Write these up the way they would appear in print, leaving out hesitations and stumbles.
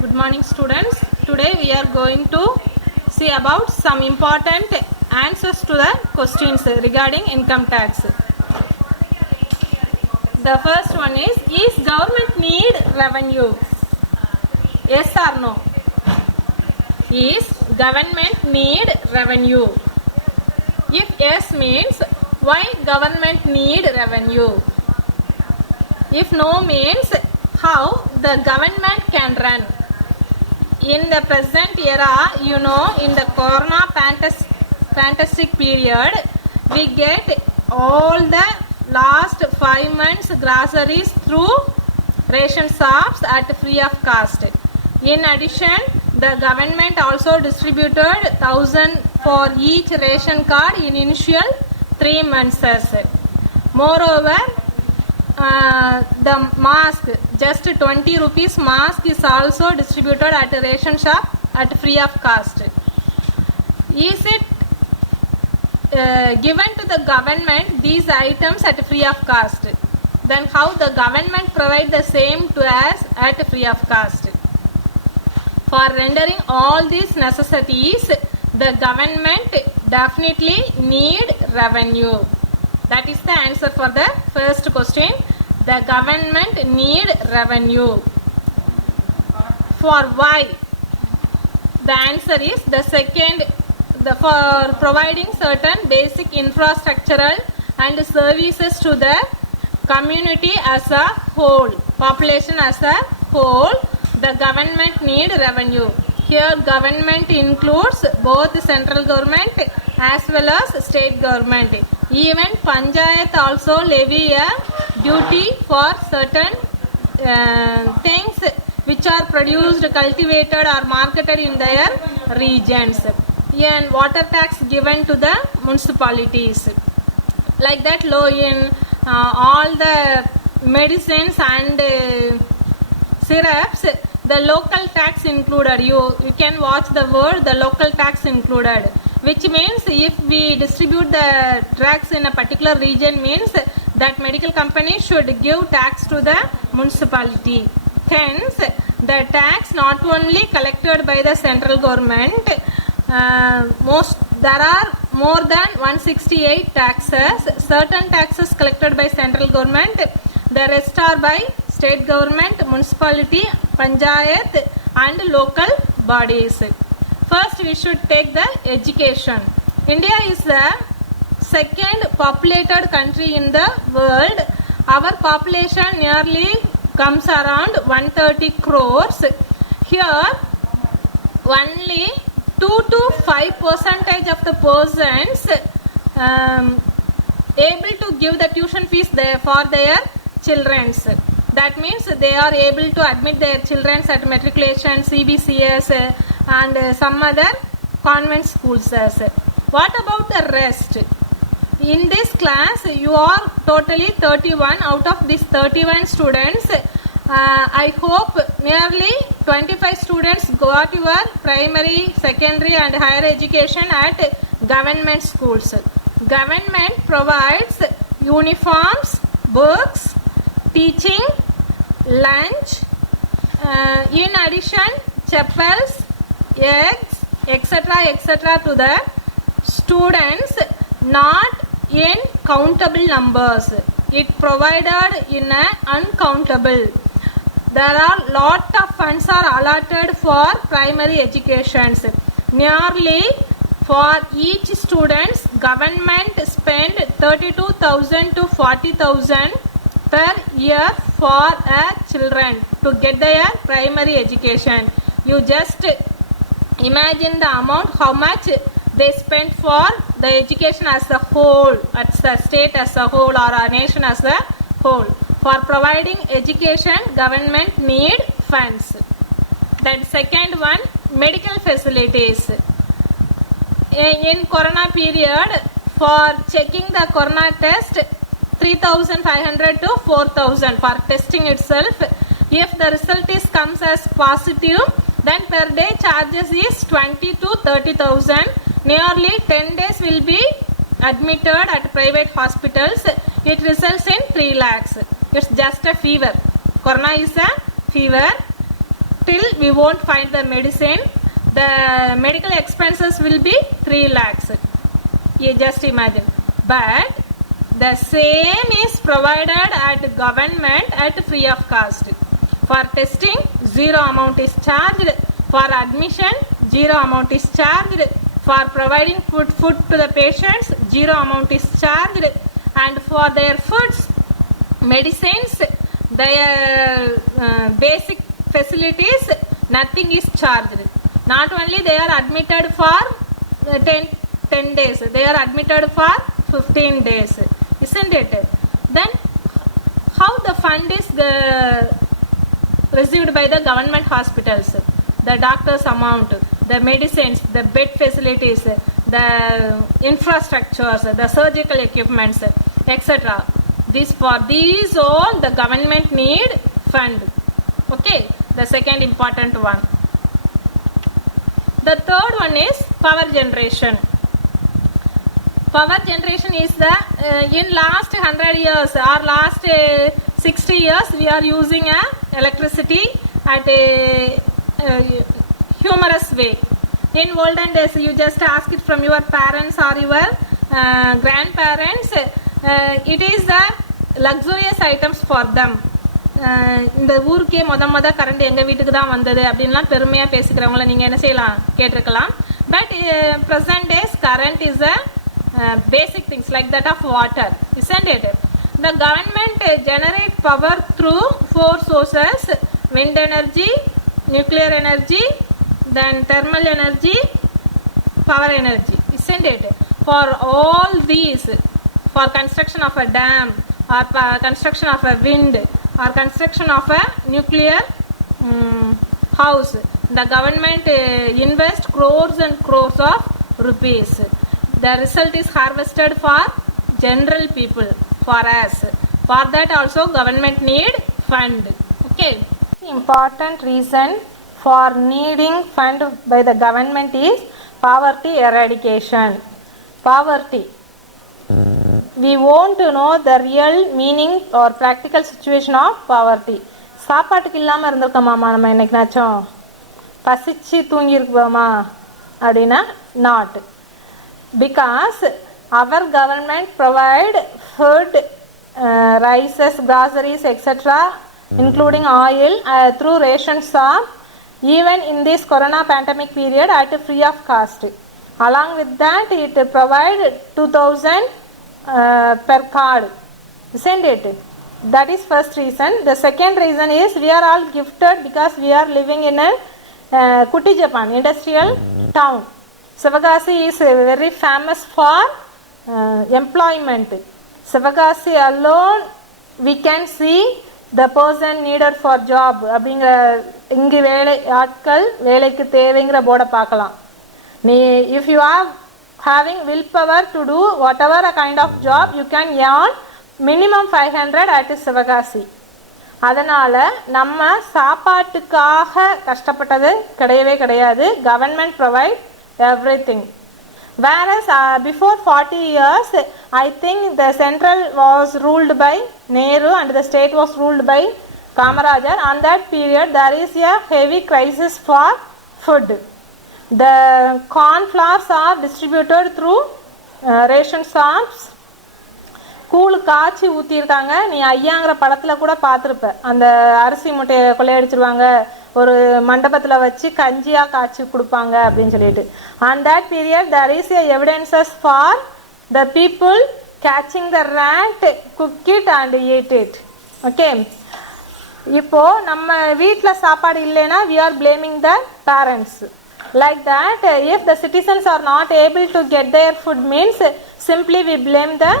Good morning, students. Today we are going to see about some important answers to the questions regarding income tax. The first one is government need revenue? Yes or no? Is government need revenue? If yes means why government need revenue? If no means how the government can run? In the present era, in the corona fantastic period, we get all the last 5 months groceries through ration shops at free of cost. In addition, the government also distributed 1,000 for each ration card in initial 3 months. Moreover, the mask, just 20 rupees mask is also distributed at a ration shop at free of cost. Is it given to the government these items at free of cost? Then how the government provide the same to us at free of cost? For rendering all these necessities, the government definitely need revenue. That is the answer for the first question. The government need revenue. For why? The answer is the second, for providing certain basic infrastructural and services to the community as a whole, population as a whole, the government need revenue. Here government includes both central government as well as state government. Even Panchayat also levy a duty for certain things which are produced, cultivated or marketed in their regions. And water tax given to the municipalities. Like that, low in all the medicines and syrups, the local tax included. You can watch the word, the local tax included, which means if we distribute the drugs in a particular region, means that medical company should give tax to the municipality. Hence, the tax not only collected by the central government, there are more than 168 taxes. Certain taxes collected by central government, the rest are by state government, municipality, panchayat and local bodies. First, we should take the education. India is the second populated country in the world. Our population nearly comes around 130 crores. Here, only 2 to 5% of the persons able to give the tuition fees for their children. That means they are able to admit their children at matriculation, CBCS and some other convent schools. What about the rest? In this class, you are totally 31. Out of these 31 students, I hope nearly 25 students got your primary, secondary and higher education at government schools. Government provides uniforms, books, teaching, lunch, in addition chapels, eggs, etc. to the students, not in countable numbers. It provided in a uncountable. There are lot of funds are allotted for primary educations. Nearly for each students, government spend 32,000 to 40,000 per year for children to get their primary education. You just imagine the amount, how much they spend for the education as a whole, at the state as a whole or a nation as a whole. For providing education, government need funds. That second one, medical facilities. In corona period, for checking the corona test, 3,500 to 4,000 for testing itself. If the result comes as positive, then per day charges is 20 to 30,000. Nearly 10 days will be admitted at private hospitals. It results in 3 lakhs. It's just a fever. Corona is a fever. till we won't find the medicine, the medical expenses will be 3 lakhs. You just imagine. But the same is provided at government at free of cost. For testing, 0 amount is charged. For admission, 0 amount is charged. For providing food to the patients, 0 amount is charged. And for their foods, medicines, their basic facilities, nothing is charged. Not only they are admitted for 10 days, they are admitted for 15 days, isn't it? Then how the fund is received by the government hospitals? The doctors' amount, the medicines, the bed facilities, the infrastructures, the surgical equipments, etc. For these all the government need fund. Okay, the second important one. The third one is power generation. Power generation is the in last 100 years or last 60 years we are using electricity at a humorous way. In olden days, you just ask it from your parents or your grandparents. It is the luxurious items for them. இந்த ஊருக்கே மொத current எங்கள் வீட்டுக்கு தான் வந்தது அப்படின்லாம் பெருமையாக பேசிக்கிறவங்கள நீங்கள் என்ன செய்யலாம், கேட்டிருக்கலாம். But present days current is a basic things like that of water, isn't it? The government generate power through 4 sources: wind energy, nuclear energy, then thermal energy, power energy, isn't it? For all these, for construction of a dam or construction of a wind or construction of a nuclear house, the government invest crores and crores of rupees. The result is harvested for general people, for us. For that also government need fund. Okay. Important reason for needing fund by the government is poverty eradication. Poverty. We want to know the real meaning or practical situation of poverty. சாப்பாட்டுக்கு இல்லாமல் இருந்திருக்கோமாமா நம்ம என்னைக்குனாச்சும்? பசிச்சு தூங்கியிருக்கோமா அப்படின்னா not. Because our government provide food, rices, groceries, etc., including oil through ration shop, even in this corona pandemic period at free of cost. Along with that, it provide 2000 per card, isn't it? That is first reason. The second reason is we are all gifted because we are living in a Kuti Japan industrial town. Sivagasi is very famous for employment. Sivagasi alone we can see the person needed for job. அப்படிங்கிற இங்கு ஆட்கள் வேலைக்கு தேவைங்கிற போர்டை பார்க்கலாம். If you are having willpower to do whatever a kind of job, you can earn minimum 500 at Sivagasi. அதனால் நம்ம சாப்பாட்டுக்காக கஷ்டப்பட்டது கிடையவே கிடையாது. Government provide everything. Whereas before 40 years, I think the central was ruled by Nehru and the state was ruled by Kamarajar. On that period, there is a heavy crisis for food. The corn flours are distributed through ration shops. கூழ் காய்ச்சி ஊற்றிருக்காங்க. நீ ஐயாங்கிற படத்தில் கூட பார்த்துருப்ப. அந்த அரிசி மூட்டையை கொள்ளையடிச்சிருவாங்க, ஒரு மண்டபத்தில் வச்சு கஞ்சியாக காய்ச்சி கொடுப்பாங்க அப்படின்னு சொல்லிட்டு. On that period there is a evidences for the people catching the rat, cook it and eat it. Okay. இப்போ நம்ம வீட்டில் சாப்பாடு இல்லைன்னா we are blaming the parents. Like that, if the citizens are not able to get their food means simply we blame the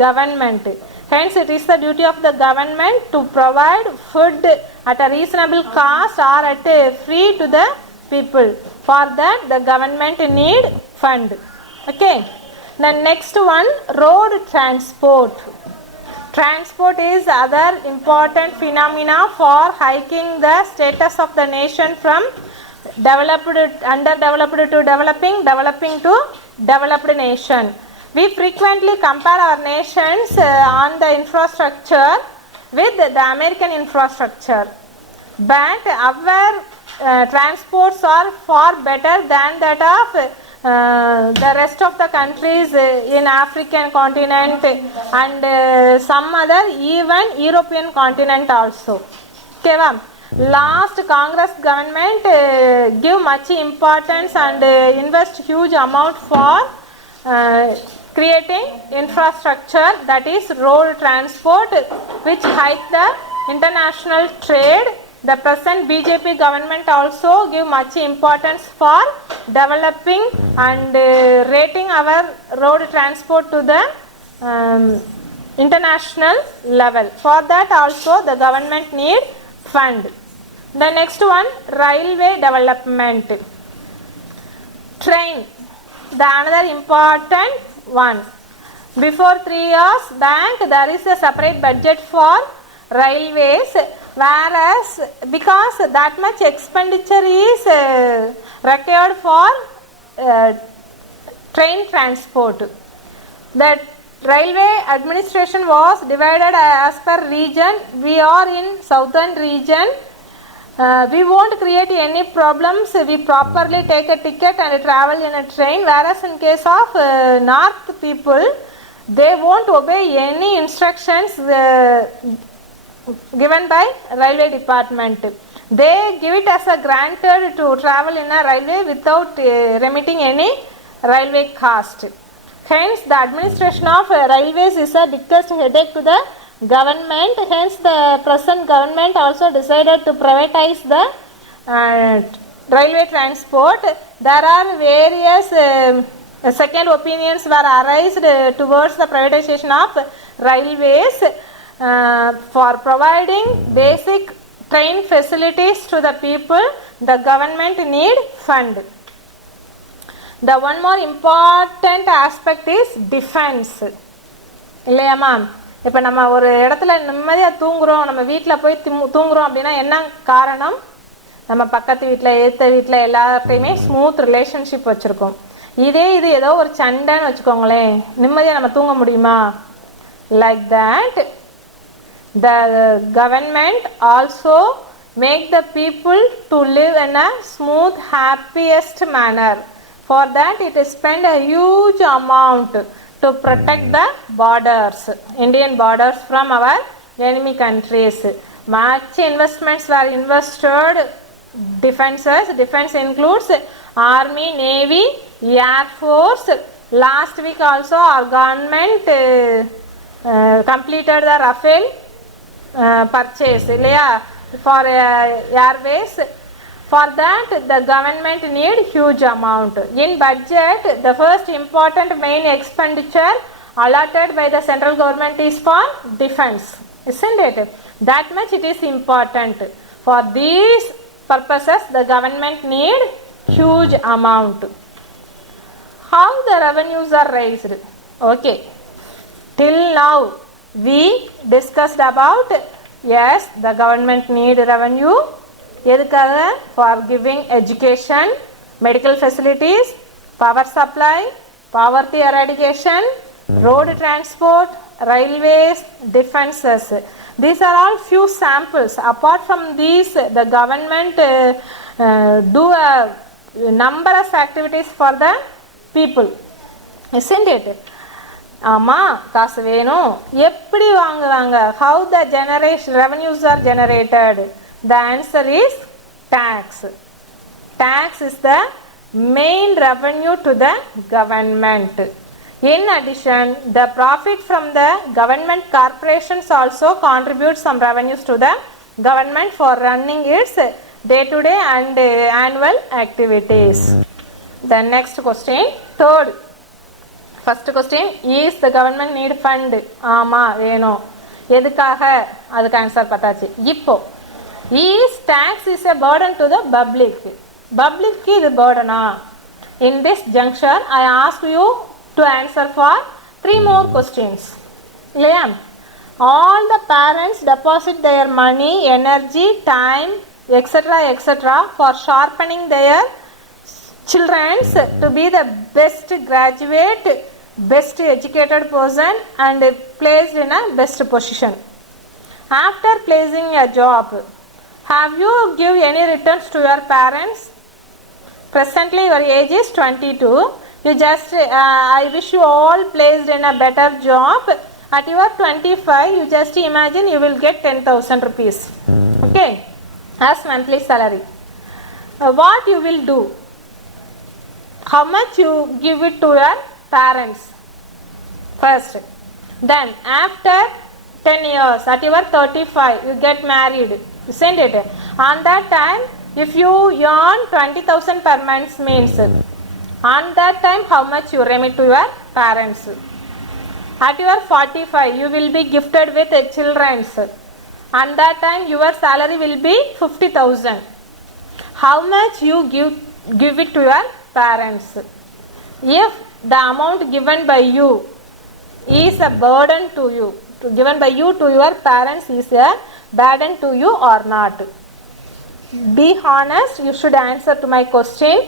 government. Hence it is the duty of the government to provide food at a reasonable cost or at a free to the people. For that the government need fund. Okay. The next one, road transport. Transport is other important phenomena for hiking the status of the nation from underdeveloped to developing to developed nation. We frequently compare our nations on the infrastructure with the American infrastructure, but our transports are far better than that of the rest of the countries in African continent and some other even European continent also. Okay, last Congress government give much importance and invest huge amount for creating infrastructure, that is road transport, which hike the international trade. The present BJP government also give much importance for developing and rating our road transport to the international level. For that also the government need fund. The next one, railway development. Train, the another important one. Before 3 years back there is a separate budget for railways, whereas because that much expenditure is required for train transport, that railway administration was divided as per region. We are in southern region. We won't create any problems. We properly take a ticket and travel in a train, whereas in case of north people, they won't obey any instructions given by railway department. They give it as a granted to travel in a railway without remitting any railway cost. Hence the administration of railways is a biggest headache to the government. Hence the present government also decided to privatize the railway transport. There are various second opinions were arised towards the privatization of railways. For providing basic train facilities to the people, the government need fund. The one more important aspect is defense. இல்லையா ma'am? இப்போ நம்ம ஒரு இடத்துல நிம்மதியாக தூங்குறோம், நம்ம வீட்டில் போய் தூங்குறோம் அப்படின்னா என்ன காரணம்? நம்ம பக்கத்து வீட்டில் ஏற்ற வீட்டில் எல்லாத்தையுமே ஸ்மூத் ரிலேஷன்ஷிப் வச்சுருக்கோம். இது ஏதோ ஒரு சண்டைன்னு வச்சுக்கோங்களேன், நிம்மதியாக நம்ம தூங்க முடியுமா? Like that the government also make the people to live in a smooth, happiest manner. For that it spend a huge amount to protect the borders, Indian borders from our enemy countries. Much investments were invested defenses. Defense includes army, navy, air force. Last week also our government completed the Rafale purchase for airways. For that the government need huge amount. In budget the first important main expenditure allotted by the central government is for defense, isn't it? That much it is important. For these purposes the government need huge amount. How the revenues are raised? Okay, till now we discussed about, yes, the government need revenue. எதுக்காக? For giving education, medical facilities, power supply, poverty eradication, road transport, railways, defenses. These are all few samples. Apart from these, the government do a numberous activities for the people, isn't it? ஆமாம், காசு வேணும். எப்படி வாங்குறாங்க? How the generation revenues are generated? The answer is tax. Tax is the main revenue to the government. In addition, the profit from the government corporations also contribute some revenues to the government for running its day-to-day and annual activities. The next question, third. First question, is the government need fund? ஆமாம், வேணும். எதுக்காக? அதுக்கு answer பார்த்தாச்சு. இப்போ is tax is a burden to the public? Public இது burden-ஆ? In this juncture I ask you to answer for 3 more questions. இல்லையா? All the parents deposit their money, energy, time, etc. for sharpening their children to be the best graduate, best educated person and placed in a best position. After placing a job, Have you give any returns to your parents? Presently your age is 22. You just I wish you all placed in a better job. At your 25, you just imagine you will get 10,000 rupees. Okay, as monthly salary. What you will do? How much you give it to your parents first? Then after 10 years, at your 35, you get married, isn't it? On that time, if you earn 20,000 per month means, on that time how much you remit to your parents? At your 45, you will be gifted with children. On that time, your salary will be 50,000. How much you give it to your parents? If the amount given by you is a burden to you, given by you to your parents is a burden to you or not? Be honest, you should answer to my question.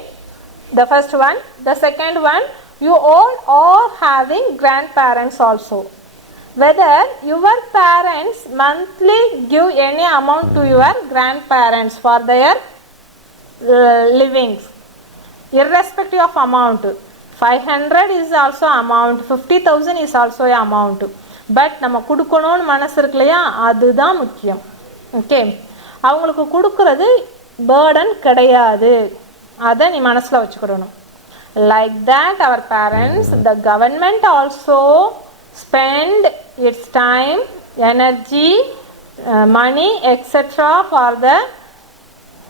The first one. The second one, you all are having grandparents also. Whether your parents monthly give any amount to your grandparents for their livings, irrespective of amount. 500 is also amount, 50,000 is also amount. But நம்ம கொடுக்கணும்னு மனசு இருக்கு இல்லையா, அதுதான் முக்கியம். Okay, அவங்களுக்கு கொடுக்கறது burden கிடையாது, அதை நீ மனசில் வச்சுக்கிடணும். Like that our parents, the government also spend its time, energy, money etcetera for the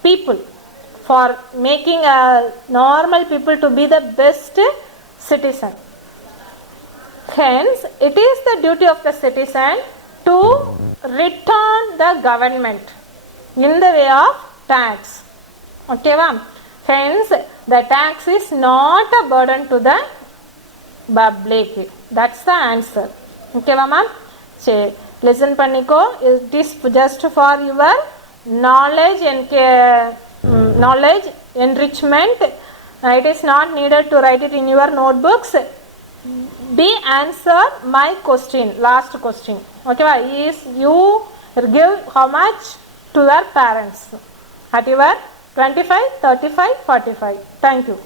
people, for making a normal people to be the best citizen. Hence, it is the duty of the citizen to return the government in the way of tax. Okay, va? Hence, the tax is not a burden to the public. That's the answer. Okay, va ma'am? Listen panniko. It is just for your knowledge and knowledge enrichment. It is not needed to write it in your notebooks. Be answer my question, last question. Okay, is you give how much to your parents at your 25, 35, 45. Thank you.